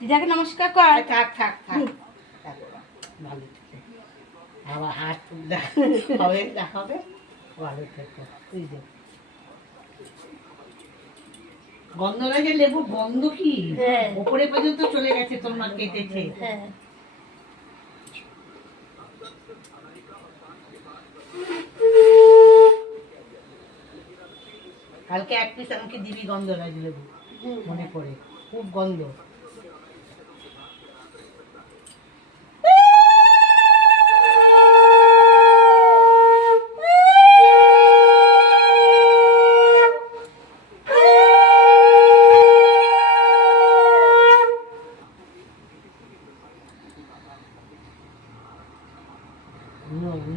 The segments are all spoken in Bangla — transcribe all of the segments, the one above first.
দিদাকে নমস্কার কর। থাক থাক থাক ভালো থেকে আবার হাত হবে দেখাবে ভালো থেকে তুই দেখ গন্ধ লাগে লেবু গন্ধ কি উপরে পর্যন্ত চলে গেছে তোমার কেটেছে কালকে এক পিস আমাকে দিবি গন্ধ লাগে লেবু মনে পড়ে খুব গন্ধ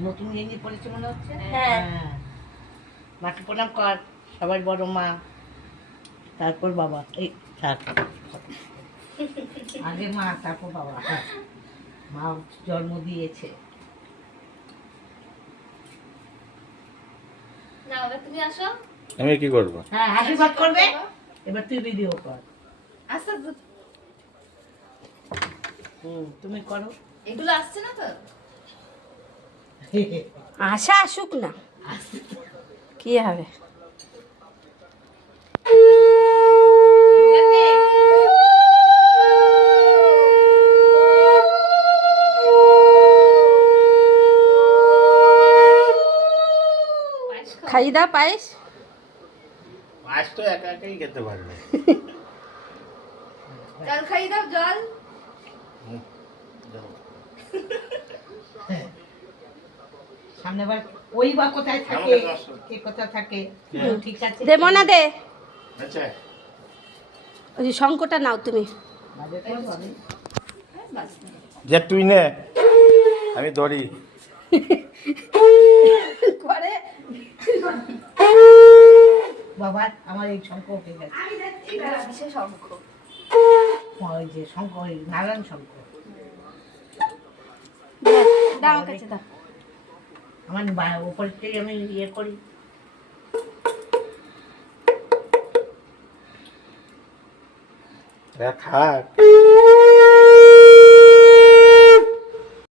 নতুন গেঞ্জি পরেছে মনে হচ্ছে মাকে প্রণাম কর সবার বড় মা তারপর বাবা এই থাক আগে মা তারপর বাবা মা জন্ম দিয়েছে না বাবা তুমি আসো আমি কি করবো হ্যাঁ আশীর্বাদ করবে এবার তুই ভিডিও কর আচ্ছা তুমি করো এগুলো আসছে না তো আশা আসুক না কি হবে খাই দাও পায়েস পাঁচ তো একা একাই খেতে পারবে জল খাই দাও জল সামনেবার ওই বা কোথায় থাকে কে কোথায় থাকে ঠিক আছে দে মনা দে আচ্ছা ওই যে শঙ্কটা নাও তুমি বাজে করবো আমি। যে তুই নে আমি ধরি করে বাবা আমার এই শঙ্খ উঠে গেছে বিশেষ অঙ্ক ওই যে শঙ্খ ওই নারায়ণ শঙ্খ দাও আমার কাছে দাও আমার উপর থেকে আমি ইয়ে করি খাক